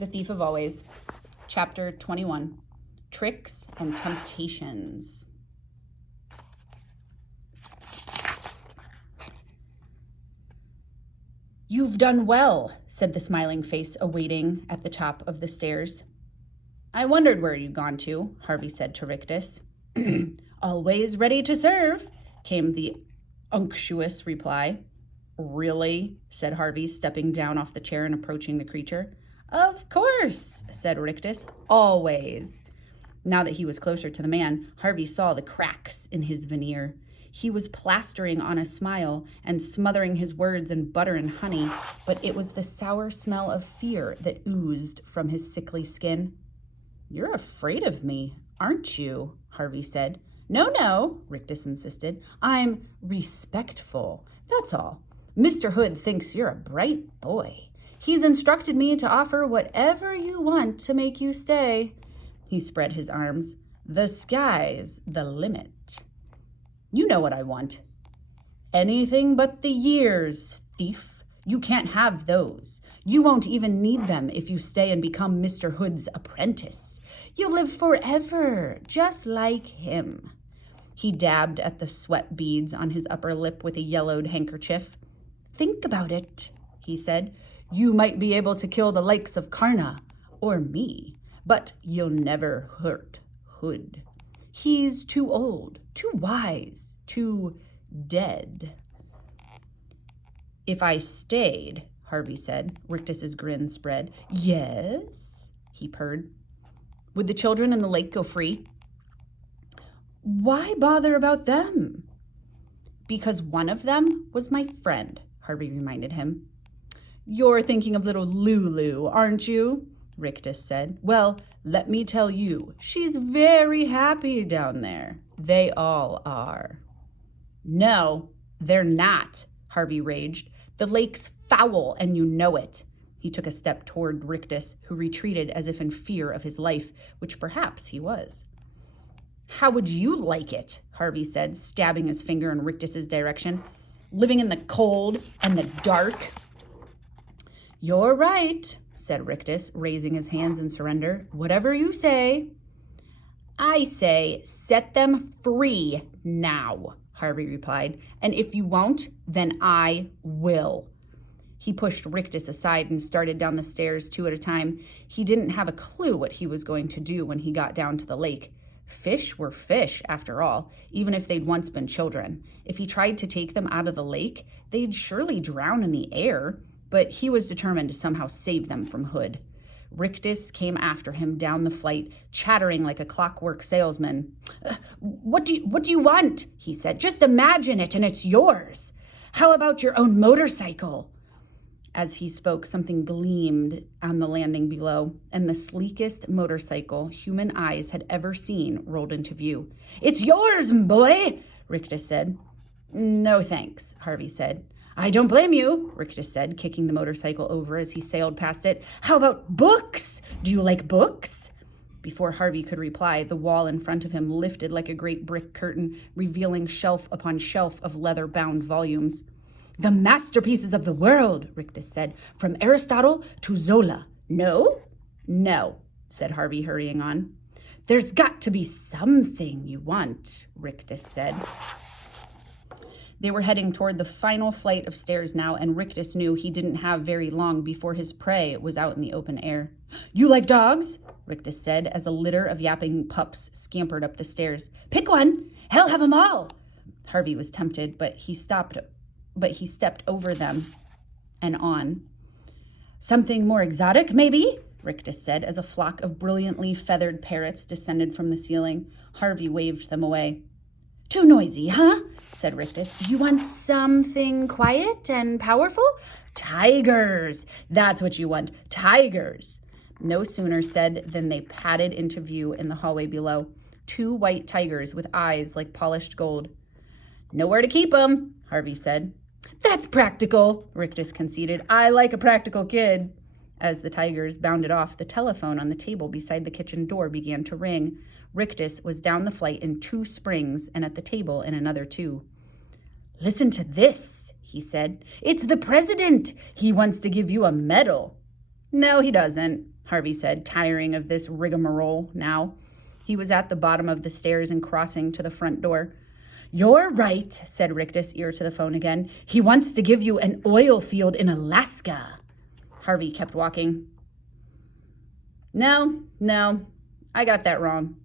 The Thief of Always, Chapter 21, Tricks and Temptations. "You've done well," said the smiling face awaiting at the top of the stairs. "I wondered where you'd gone to," Harvey said to Rictus. "Always ready to serve," came the unctuous reply. "Really?" said Harvey, stepping down off the chair and approaching the creature. "Of course," said Rictus. "Always." Now that he was closer to the man, Harvey saw the cracks in his veneer. He was plastering on a smile and smothering his words in butter and honey, but it was the sour smell of fear that oozed from his sickly skin. "You're afraid of me, aren't you?" Harvey said. No, Rictus insisted. "I'm respectful, that's all. Mr. Hood thinks you're a bright boy. He's instructed me to offer whatever you want to make you stay." He spread his arms. "The sky's the limit." "You know what I want." "Anything but the years, thief. You can't have those. You won't even need them if you stay and become Mr. Hood's apprentice. You'll live forever, just like him." He dabbed at the sweat beads on his upper lip with a yellowed handkerchief. "Think about it," he said. "You might be able to kill the likes of Karna or me, but you'll never hurt Hood. He's too old, too wise, too dead." "If I stayed," Harvey said. Rictus's grin spread. "Yes," he purred. "Would the children in the lake go free?" "Why bother about them?" "Because one of them was my friend," Harvey reminded him. "You're thinking of little Lulu, aren't you?" Rictus said. "Well, let me tell you, she's very happy down there. They all are." "No, they're not," Harvey raged. "The lake's foul, and you know it." He took a step toward Rictus, who retreated as if in fear of his life, which perhaps he was. "How would you like it?" Harvey said, stabbing his finger in Rictus's direction. "Living in the cold and the dark." "You're right," said Rictus, raising his hands in surrender. "Whatever you say." "I say set them free now," Harvey replied. "And if you won't, then I will." He pushed Rictus aside and started down the stairs 2 at a time. He didn't have a clue what he was going to do when he got down to the lake. Fish were fish, after all, even if they'd once been children. If he tried to take them out of the lake, they'd surely drown in the air. But he was determined to somehow save them from Hood. Rictus came after him down the flight, chattering like a clockwork salesman. What do you want?" he said. "Just imagine it and it's yours. How about your own motorcycle?" As he spoke, something gleamed on the landing below, and the sleekest motorcycle human eyes had ever seen rolled into view. "It's yours, boy," Rictus said. "No thanks," Harvey said. "I don't blame you," Rictus said, kicking the motorcycle over as he sailed past it. "How about books? Do you like books?" Before Harvey could reply, the wall in front of him lifted like a great brick curtain, revealing shelf upon shelf of leather-bound volumes. "The masterpieces of the world," Rictus said, "from Aristotle to Zola. No?" "No," said Harvey, hurrying on. "There's got to be something you want," Rictus said. They were heading toward the final flight of stairs now, and Rictus knew he didn't have very long before his prey was out in the open air. "You like dogs?" Rictus said, as a litter of yapping pups scampered up the stairs. "Pick one. Hell, have 'em all." Harvey was tempted, but he stepped over them and on. "Something more exotic, maybe?" Rictus said, as a flock of brilliantly feathered parrots descended from the ceiling. Harvey waved them away. "Too noisy, huh?" said Rictus. "You want something quiet and powerful? Tigers! That's what you want, tigers!" No sooner said than they padded into view in the hallway below. 2 white tigers with eyes like polished gold. "Nowhere to keep 'em," Harvey said. "That's practical," Rictus conceded. "I like a practical kid." As the tigers bounded off, the telephone on the table beside the kitchen door began to ring. Rictus was down the flight in 2 springs and at the table in another 2. "Listen to this," he said. "It's the president. He wants to give you a medal." "No, he doesn't," Harvey said, tiring of this rigmarole now. He was at the bottom of the stairs and crossing to the front door. You're right, said Rictus, ear to the phone again. He wants to give you an oil field in Alaska. Harvey kept walking. No, I got that wrong.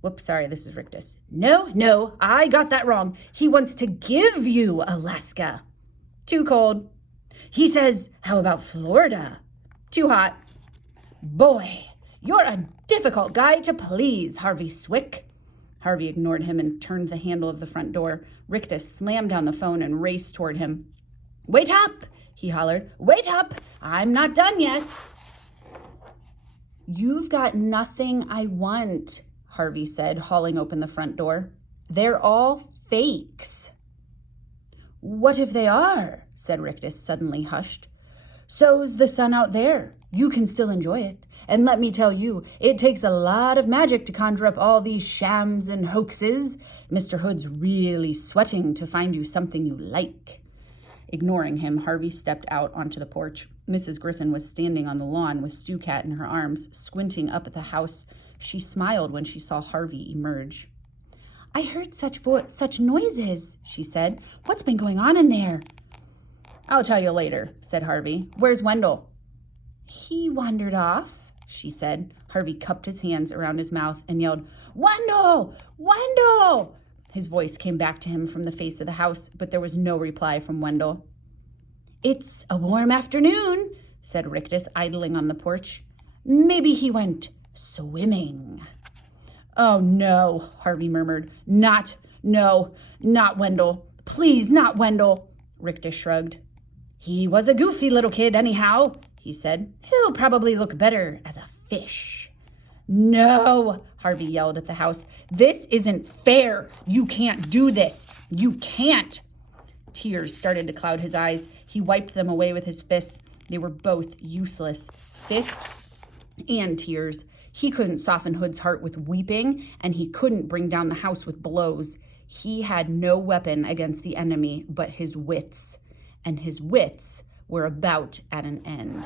Whoops, sorry, this is Rictus. No, I got that wrong. He wants to give you Alaska. Too cold. He says, how about Florida? Too hot. Boy, you're a difficult guy to please, Harvey Swick. Harvey ignored him and turned the handle of the front door. Rictus slammed down the phone and raced toward him. Wait up, he hollered. Wait up, I'm not done yet. You've got nothing I want, Harvey said, hauling open the front door. They're all fakes. What if they are? Said Rictus, suddenly hushed. So's the sun out there. You can still enjoy it. And let me tell you, it takes a lot of magic to conjure up all these shams and hoaxes. Mr. Hood's really sweating to find you something you like. Ignoring him, Harvey stepped out onto the porch. Mrs. Griffin was standing on the lawn with Stu Cat in her arms, squinting up at the house. She smiled when she saw Harvey emerge. I heard such noises, she said. What's been going on in there? I'll tell you later, said Harvey. Where's Wendell? He wandered off, she said. Harvey cupped his hands around his mouth and yelled, Wendell! Wendell! His voice came back to him from the face of the house, but there was no reply from Wendell. It's a warm afternoon, said Rictus, idling on the porch. Maybe he went swimming. Oh, no, Harvey murmured. Not Wendell. Please, not Wendell. Rictus shrugged. He was a goofy little kid anyhow, he said. He'll probably look better as a fish. No, Harvey yelled at the house. This isn't fair. You can't do this. You can't. Tears started to cloud his eyes. He wiped them away with his fists. They were both useless. Fist and tears. He couldn't soften Hood's heart with weeping, and he couldn't bring down the house with blows. He had no weapon against the enemy but his wits, and his wits were about at an end.